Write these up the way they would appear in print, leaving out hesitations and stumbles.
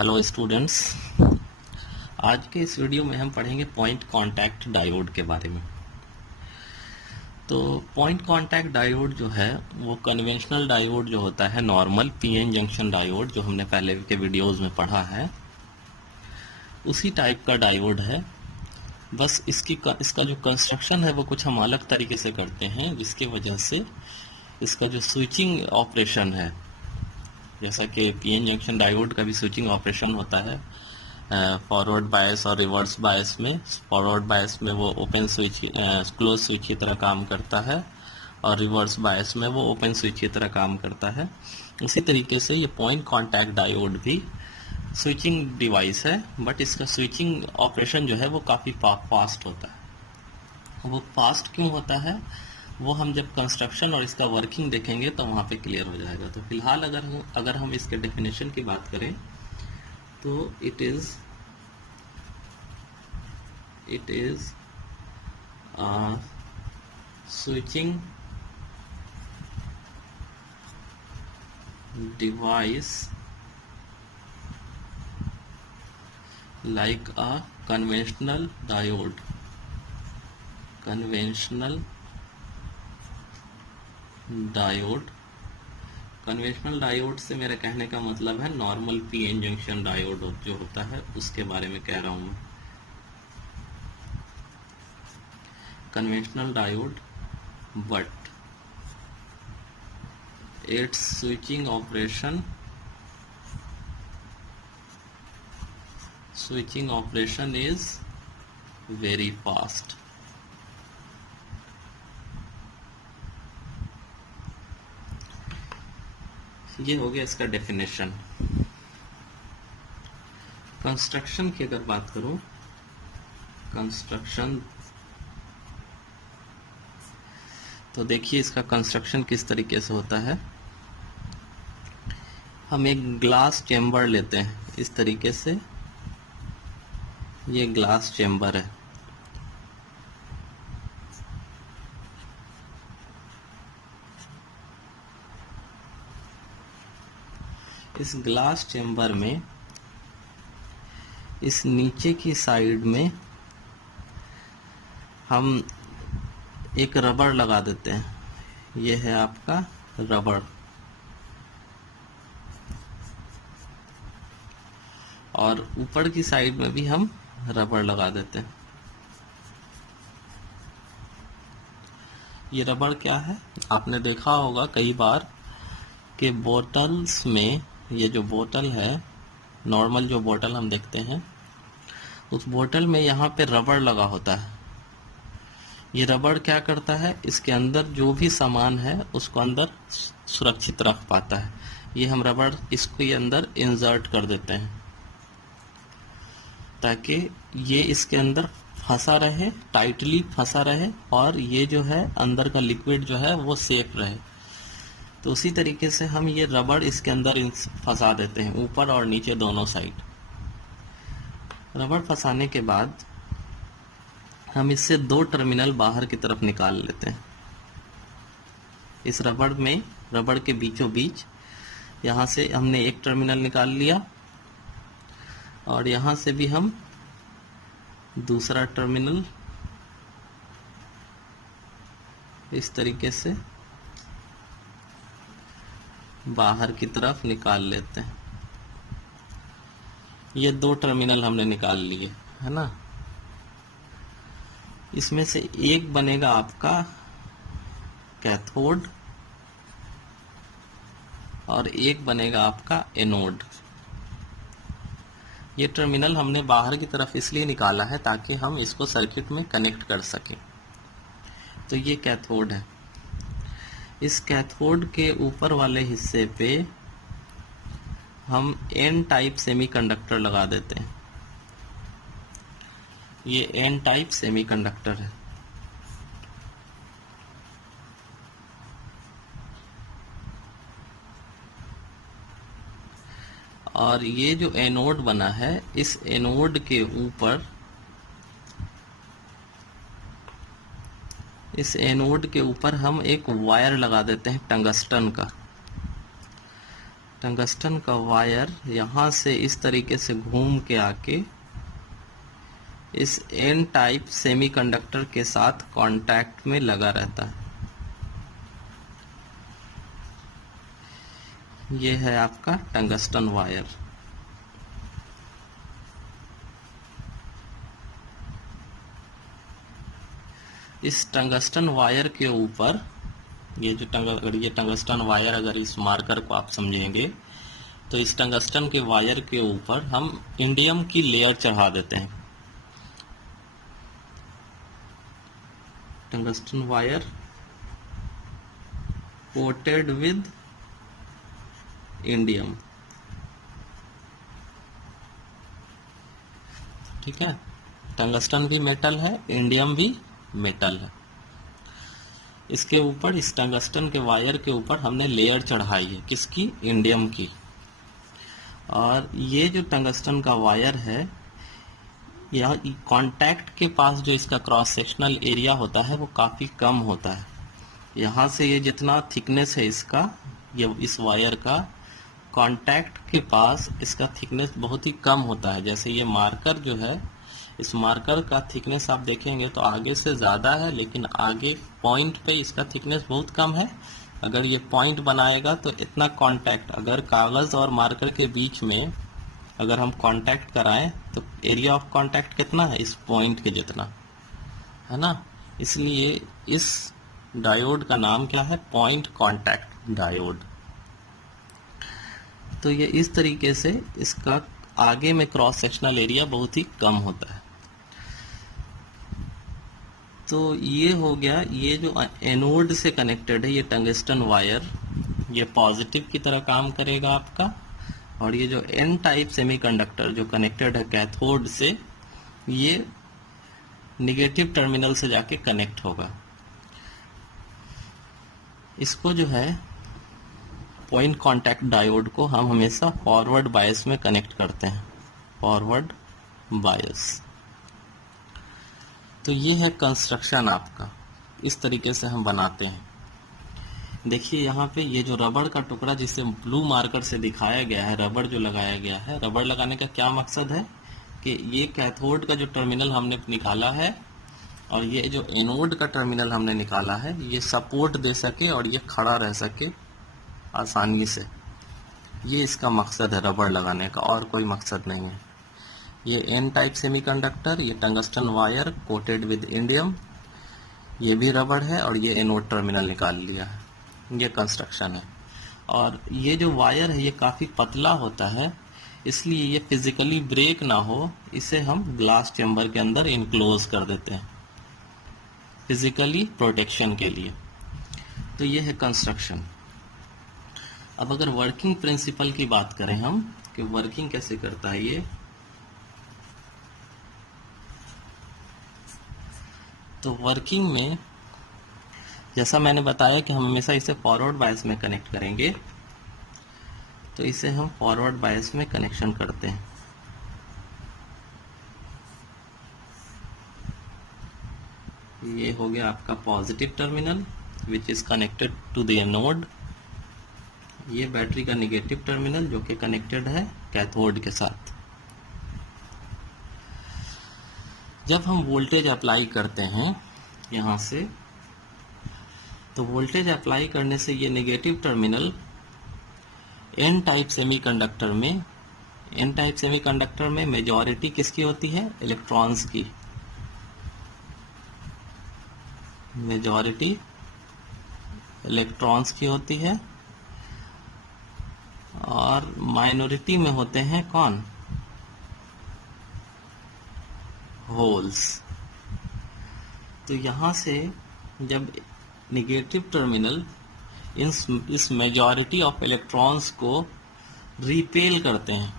Hello students. आज के इस वीडियो में हम पढ़ेंगे पॉइंट कांटेक्ट डायोड के बारे में। तो पॉइंट कांटेक्ट डायोड जो है वो कन्वेंशनल डायोड जो होता है, नॉर्मल पीएन जंक्शन डायोड जो हमने पहले के वीडियोस में पढ़ा है, उसी टाइप का डायोड है। बस इसका जो कंस्ट्रक्शन है वो कुछ हम अलग तरीके से करते हैं, जिसकी वजह से इसका जो स्विचिंग ऑपरेशन है, जैसा कि पीएन जंक्शन डायोड का भी स्विचिंग ऑपरेशन होता है फॉरवर्ड बायस और रिवर्स बायस में। फॉरवर्ड बायस में वो ओपन स्विच क्लोज स्विच की तरह काम करता है और रिवर्स बायस में वो ओपन स्विच की तरह काम करता है। उसी तरीके से ये पॉइंट कांटेक्ट डायोड भी स्विचिंग डिवाइस है, बट इसका स्विचिंग ऑपरेशन जो है वो काफ़ी फास्ट होता है। वो फास्ट क्यों होता है वो हम जब कंस्ट्रक्शन और इसका वर्किंग देखेंगे तो वहाँ पे क्लियर हो जाएगा। तो फिलहाल अगर हम इसके डेफिनेशन की बात करें तो it is switching device like a conventional diode। Conventional diode से मेरे कहने का मतलब है नॉर्मल पीएन जंक्शन डायोड जो होता है उसके बारे में कह रहा हूं मैं। Conventional diode but it's switching operation is very fast. ये हो गया इसका डेफिनेशन। कंस्ट्रक्शन की अगर बात करूं, कंस्ट्रक्शन तो देखिए इसका कंस्ट्रक्शन किस तरीके से होता है। हम एक ग्लास चेम्बर लेते हैं इस तरीके से, ये ग्लास चेम्बर है। इस ग्लास चेम्बर में इस नीचे की साइड में हम एक रबड़ लगा देते हैं। ये है आपका रबड़, और ऊपर की साइड में भी हम रबड़ लगा देते हैं। ये रबड़ क्या है, आपने देखा होगा कई बार कि बोतल्स में, ये जो बोतल है, नॉर्मल जो बोतल हम देखते हैं, उस बोतल में यहाँ पे रबड़ लगा होता है। ये रबड़ क्या करता है, इसके अंदर जो भी सामान है उसको अंदर सुरक्षित रख पाता है। ये हम रबड़ इसको ये अंदर इंसर्ट कर देते हैं ताकि ये इसके अंदर फंसा रहे, टाइटली फंसा रहे, और ये जो है अंदर का लिक्विड जो है वो सेफ रहे। तो उसी तरीके से हम ये रबड़ इसके अंदर फंसा देते हैं, ऊपर और नीचे दोनों साइड। रबड़ फंसाने के बाद हम इससे दो टर्मिनल बाहर की तरफ निकाल लेते हैं। इस रबड़ के बीचों बीच यहाँ से हमने एक टर्मिनल निकाल लिया, और यहाँ से भी हम दूसरा टर्मिनल इस तरीके से बाहर की तरफ निकाल लेते हैं। ये दो टर्मिनल हमने निकाल लिए, है ना। इसमें से एक बनेगा आपका कैथोड और एक बनेगा आपका एनोड। ये टर्मिनल हमने बाहर की तरफ इसलिए निकाला है ताकि हम इसको सर्किट में कनेक्ट कर सकें। तो ये कैथोड है। इस कैथोड के ऊपर वाले हिस्से पे हम एन टाइप सेमीकंडक्टर लगा देते हैं। ये एन टाइप सेमीकंडक्टर है। और ये जो एनोड बना है, इस एनोड के ऊपर हम एक वायर लगा देते हैं टंगस्टन का। टंगस्टन का वायर यहाँ से इस तरीके से घूम के आके इस एन टाइप सेमीकंडक्टर के साथ कांटेक्ट में लगा रहता है। ये है आपका टंगस्टन वायर। इस टंगस्टन वायर के ऊपर अगर ये टंगस्टन वायर, अगर इस मार्कर को आप समझेंगे तो इस टंगस्टन के वायर के ऊपर हम इंडियम की लेयर चढ़ा देते हैं। Tungsten wire coated with indium, ठीक है। टंगस्टन भी मेटल है, इंडियम भी मेटल है। इसके ऊपर, इस टंगस्टन के वायर के ऊपर हमने लेयर चढ़ाई है, किसकी? इंडियम की। और ये जो टंगस्टन का वायर है, यह कांटेक्ट के पास जो इसका क्रॉस सेक्शनल एरिया होता है वो काफी कम होता है। यहाँ से ये जितना थिकनेस है इसका, ये इस वायर का, कांटेक्ट के पास इसका थिकनेस बहुत ही कम होता है। जैसे ये मार्कर जो है, इस मार्कर का थिकनेस आप देखेंगे तो आगे से ज़्यादा है, लेकिन आगे पॉइंट पे इसका थिकनेस बहुत कम है। अगर ये पॉइंट बनाएगा तो इतना कांटेक्ट, अगर कागज़ और मार्कर के बीच में अगर हम कांटेक्ट कराएं तो एरिया ऑफ कांटेक्ट कितना है? इस पॉइंट के जितना है ना। इसलिए इस डायोड का नाम क्या है? Point contact diode. तो ये इस तरीके से इसका आगे में क्रॉस सेक्शनल एरिया बहुत ही कम होता है। तो ये हो गया, ये जो एनोड से कनेक्टेड है ये टंगस्टन वायर, ये पॉजिटिव की तरह काम करेगा आपका। और ये जो एन टाइप सेमीकंडक्टर जो कनेक्टेड है कैथोड से, ये निगेटिव टर्मिनल से जाके कनेक्ट होगा। इसको जो है पॉइंट कांटेक्ट डायोड को हम हमेशा फॉरवर्ड बायस में कनेक्ट करते हैं, फॉरवर्ड बायस। तो ये है कंस्ट्रक्शन आपका, इस तरीके से हम बनाते हैं। देखिए यहाँ पे ये जो रबड़ का टुकड़ा जिसे ब्लू मार्कर से दिखाया गया है, रबड़ जो लगाया गया है, रबड़ लगाने का क्या मकसद है कि ये कैथोड का जो टर्मिनल हमने निकाला है और ये जो एनोड का टर्मिनल हमने निकाला है, ये सपोर्ट दे सके और ये खड़ा रह सके आसानी से। ये इसका मकसद है रबड़ लगाने का, और कोई मकसद नहीं है। ये एन टाइप सेमीकंडक्टर, ये tungsten wire coated with indium, ये भी रबड़ है और ये एनोड टर्मिनल निकाल लिया है। ये कंस्ट्रक्शन है। और ये जो वायर है ये काफ़ी पतला होता है, इसलिए ये फिजिकली ब्रेक ना हो, इसे हम ग्लास चैम्बर के अंदर इनक्लोज कर देते हैं फिजिकली प्रोटेक्शन के लिए। तो ये है कंस्ट्रक्शन। अब अगर वर्किंग प्रिंसिपल की बात करें हम कि वर्किंग कैसे करता है ये, तो वर्किंग में जैसा मैंने बताया कि हम हमेशा इसे फॉरवर्ड बायस में कनेक्ट करेंगे, तो इसे हम फॉरवर्ड बायस में कनेक्शन करते हैं। ये हो गया आपका positive terminal which is connected to the anode. ये बैटरी का नेगेटिव टर्मिनल जो कि कनेक्टेड है कैथोड के साथ। जब हम वोल्टेज अप्लाई करते हैं यहाँ से, तो वोल्टेज अप्लाई करने से ये negative terminal N type semiconductor में, एन टाइप सेमीकंडक्टर में मेजॉरिटी किसकी होती है? इलेक्ट्रॉन्स की। मेजॉरिटी इलेक्ट्रॉन्स की होती है और माइनॉरिटी में होते हैं कौन? होल्स। तो यहाँ से जब नेगेटिव टर्मिनल इस मेजॉरिटी ऑफ इलेक्ट्रॉन्स को रिपेल करते हैं,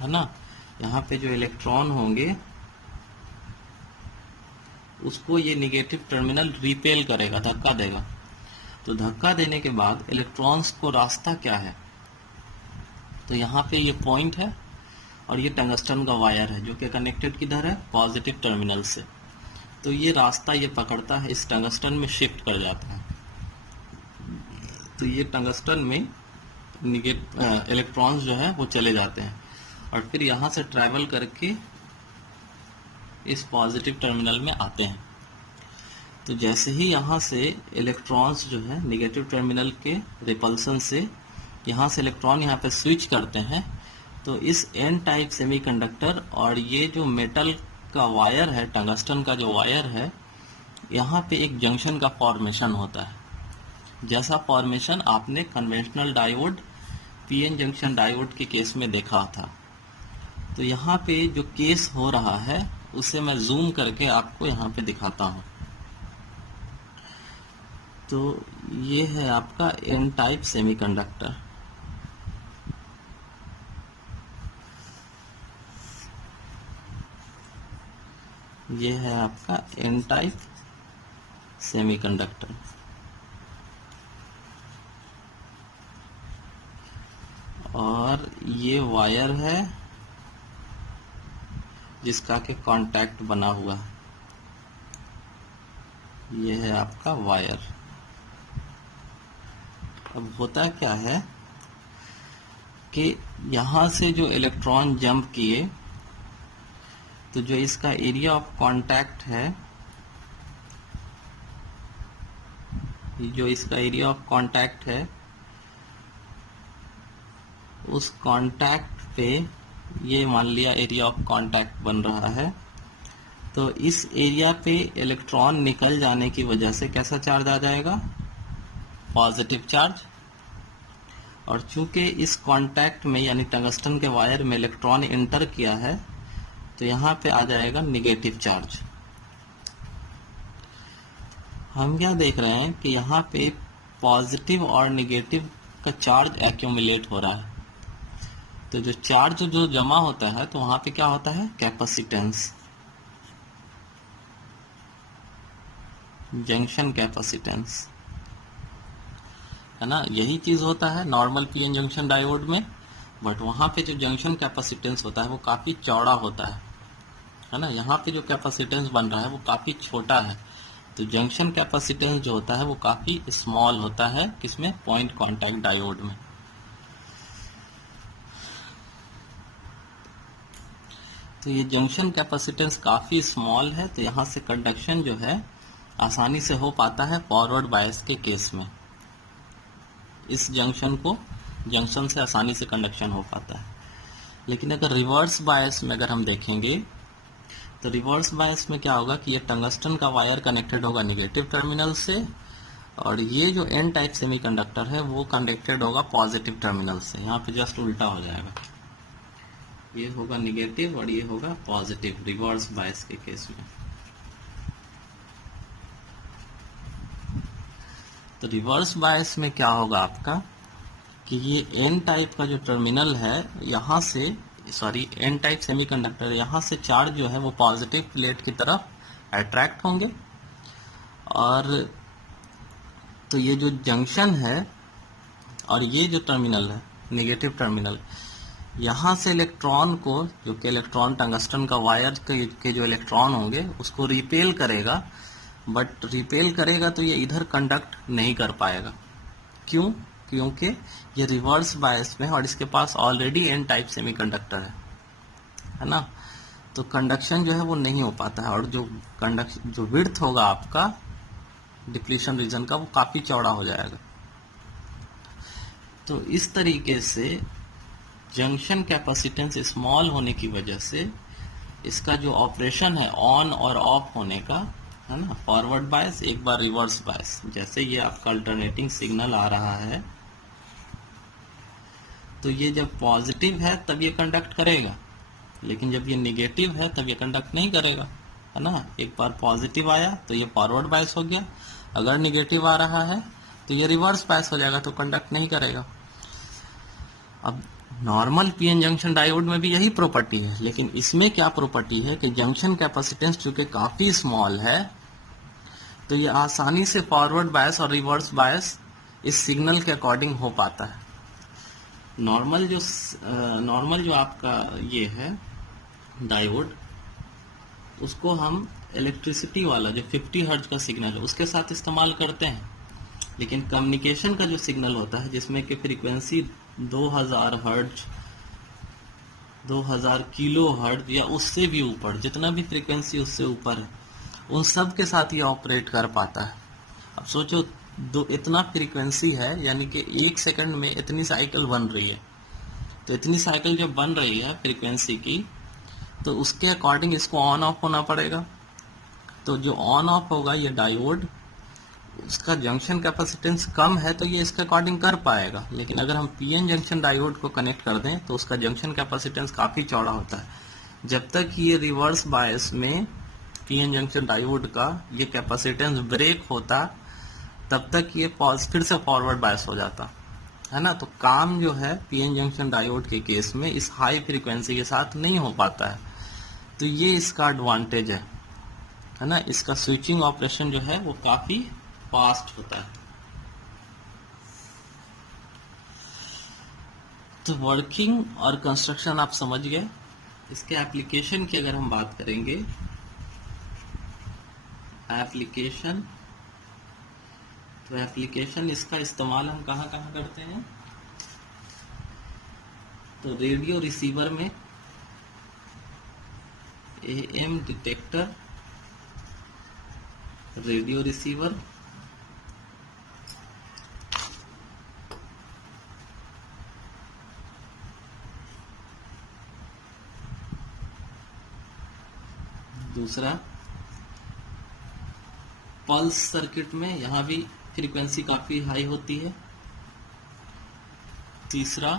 है ना, यहाँ पे जो इलेक्ट्रॉन होंगे उसको ये नेगेटिव टर्मिनल रिपेल करेगा, धक्का देगा। तो धक्का देने के बाद इलेक्ट्रॉन्स को रास्ता क्या है? तो यहाँ पे ये पॉइंट है और ये टंगस्टन का वायर है जो कि कनेक्टेड किधर है? पॉजिटिव टर्मिनल से। तो ये रास्ता ये पकड़ता है, इस टंगस्टन में शिफ्ट कर जाता है। तो ये टंगस्टन में इलेक्ट्रॉन्स जो है वो चले जाते हैं और फिर यहाँ से ट्रैवल करके इस पॉजिटिव टर्मिनल में आते हैं। तो जैसे ही यहाँ से इलेक्ट्रॉन्स जो है नेगेटिव टर्मिनल के रिपल्सन से यहाँ से इलेक्ट्रॉन यहाँ पे स्विच करते हैं, तो इस एन टाइप सेमीकंडक्टर और ये जो मेटल का वायर है, टंगस्टन का जो वायर है, यहाँ पे एक जंक्शन का फॉर्मेशन होता है, जैसा फॉर्मेशन आपने conventional diode PN junction diode के केस में देखा था। तो यहाँ पे जो केस हो रहा है उसे मैं जूम करके आपको यहाँ पे दिखाता हूँ। तो ये है आपका एन टाइप सेमीकंडक्टर। ये है आपका एन टाइप सेमीकंडक्टर। और ये वायर है जिसका के कांटेक्ट बना हुआ है। ये है आपका वायर। अब होता क्या है कि यहाँ से जो इलेक्ट्रॉन जंप किए, तो जो इसका एरिया ऑफ कांटेक्ट है, जो इसका एरिया ऑफ कांटेक्ट है, उस कांटेक्ट पे ये मान लिया एरिया ऑफ कांटेक्ट बन रहा है। तो इस एरिया पे इलेक्ट्रॉन निकल जाने की वजह से कैसा चार्ज आ जाएगा? Positive charge. और चूंकि इस कांटेक्ट में यानी टंगस्टन के वायर में इलेक्ट्रॉन इंटर किया है, तो यहाँ पे आ जाएगा निगेटिव चार्ज। हम क्या देख रहे हैं कि यहाँ पे पॉजिटिव और निगेटिव का चार्ज एक्यूमुलेट हो रहा है। तो जो चार्ज जो जमा होता है, तो वहां पे क्या होता है? कैपेसिटेंस, जंक्शन कैपेसिटेंस, है ना। यही चीज होता है नॉर्मल पीएन जंक्शन डायोड में, बट वहां पे जो जंक्शन कैपेसिटेंस होता है वो काफी चौड़ा होता है ना। यहाँ पे जो कैपेसिटेंस बन रहा है वो काफी छोटा है। तो जंक्शन कैपेसिटेंस जो होता है वो काफी स्मॉल होता है, किसमें? पॉइंट कांटेक्ट डायोड में। तो ये जंक्शन कैपेसिटेंस काफी स्मॉल है, तो यहाँ से कंडक्शन जो है आसानी से हो पाता है फॉरवर्ड बायस के केस में। इस जंक्शन से आसानी से कंडक्शन हो पाता है। लेकिन अगर रिवर्स बायस में अगर हम देखेंगे, तो रिवर्स बायस में क्या होगा कि ये टंगस्टन का वायर कनेक्टेड होगा निगेटिव टर्मिनल से, और ये जो एन टाइप सेमीकंडक्टर है वो कनेक्टेड होगा पॉजिटिव टर्मिनल से। यहाँ पे जस्ट उल्टा हो जाएगा, ये होगा निगेटिव और ये होगा पॉजिटिव, रिवर्स बायस के केस में। तो रिवर्स बायस में क्या होगा आपका कि ये एन टाइप का जो टर्मिनल है, यहाँ से एन टाइप सेमीकंडक्टर, यहाँ से चार्ज जो है वो पॉजिटिव प्लेट की तरफ अट्रैक्ट होंगे, और तो ये जो जंक्शन है और ये जो टर्मिनल है नेगेटिव टर्मिनल, यहाँ से इलेक्ट्रॉन को, जो कि इलेक्ट्रॉन टंगस्टन का वायर के जो इलेक्ट्रॉन होंगे उसको रिपेल करेगा, बट रिपेल करेगा तो ये इधर कंडक्ट नहीं कर पाएगा। क्यों? क्योंकि ये रिवर्स बायस में और इसके पास ऑलरेडी एन टाइप सेमीकंडक्टर है ना। तो कंडक्शन जो है वो नहीं हो पाता है, और जो विड्थ होगा आपका डिप्लीशन रीजन का वो काफी चौड़ा हो जाएगा। तो इस तरीके से जंक्शन कैपेसिटेंस स्मॉल होने की वजह से इसका जो ऑपरेशन है ऑन और ऑफ होने का, है ना, फॉरवर्ड बायस एक बार रिवर्स बायस, जैसे ये आपका अल्टरनेटिंग सिग्नल आ रहा है, तो ये जब पॉजिटिव है तब ये कंडक्ट करेगा, लेकिन जब ये नेगेटिव है तब ये कंडक्ट नहीं करेगा, है ना। एक बार पॉजिटिव आया तो ये फॉरवर्ड बायस हो गया, अगर नेगेटिव आ रहा है तो ये रिवर्स बायस हो जाएगा, तो कंडक्ट नहीं करेगा। अब नॉर्मल पीएन जंक्शन डायोड में भी यही प्रॉपर्टी है, लेकिन इसमें क्या प्रॉपर्टी है कि जंक्शन कैपेसिटेंस चूंकि काफी स्मॉल है, तो ये आसानी से फॉरवर्ड बायस और रिवर्स बायस इस सिग्नल के अकॉर्डिंग हो पाता है। नॉर्मल जो आपका ये है डायोड, उसको हम इलेक्ट्रिसिटी वाला जो 50 हर्ट्ज का सिग्नल है उसके साथ इस्तेमाल करते हैं, लेकिन कम्युनिकेशन का जो सिग्नल होता है जिसमें कि फ्रीक्वेंसी 2000 हर्ट्ज, 2000 किलो हर्ट्ज या उससे भी ऊपर, जितना भी फ्रीक्वेंसी उससे ऊपर है, उन सब के साथ ये ऑपरेट कर पाता है। अब सोचो, दो इतना फ्रीक्वेंसी है, यानी कि 1 सेकंड में इतनी साइकिल बन रही है। तो इतनी साइकिल जब बन रही है फ्रीक्वेंसी की, तो उसके अकॉर्डिंग इसको ऑन ऑफ होना पड़ेगा। तो जो ऑन ऑफ होगा ये डायोड, उसका जंक्शन कैपेसिटेंस कम है तो ये इसके अकॉर्डिंग कर पाएगा। लेकिन अगर हम पीएन जंक्शन डायोड को कनेक्ट कर दें तो उसका जंक्शन कैपेसिटेंस काफ़ी चौड़ा होता है। जब तक ये रिवर्स बायस में पीएन जंक्शन डायोड का ये कैपेसिटेंस ब्रेक होता, तब तक ये फिर से फॉरवर्ड बायस हो जाता है ना। तो काम जो है पीएन जंक्शन डायोड के केस में इस हाई फ्रीक्वेंसी के साथ नहीं हो पाता है। तो ये इसका एडवांटेज है ना। इसका स्विचिंग ऑपरेशन जो है वो काफ़ी फास्ट होता है। तो वर्किंग और कंस्ट्रक्शन आप समझ गए। इसके एप्लीकेशन की अगर हम बात करेंगे, एप्लीकेशन, तो एप्लीकेशन इसका इस्तेमाल हम कहाँ कहाँ करते हैं? तो रेडियो रिसीवर में, एएम डिटेक्टर, रेडियो रिसीवर, दूसरा पल्स सर्किट में, यहां भी फ्रीक्वेंसी काफी हाई होती है। तीसरा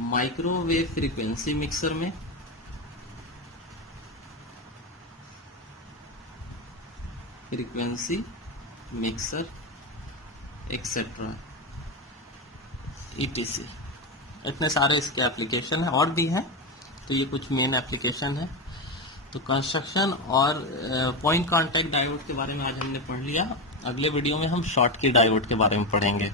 माइक्रोवेव फ्रीक्वेंसी मिक्सर में, फ्रीक्वेंसी मिक्सर एक्सेट्रा ETC। इतने सारे इसके एप्लीकेशन हैं, और भी हैं। तो ये कुछ मेन एप्लीकेशन है। तो कंस्ट्रक्शन और पॉइंट कांटेक्ट डायोड के बारे में आज हमने पढ़ लिया। अगले वीडियो में हम शॉर्टकी डायोड के बारे में पढ़ेंगे।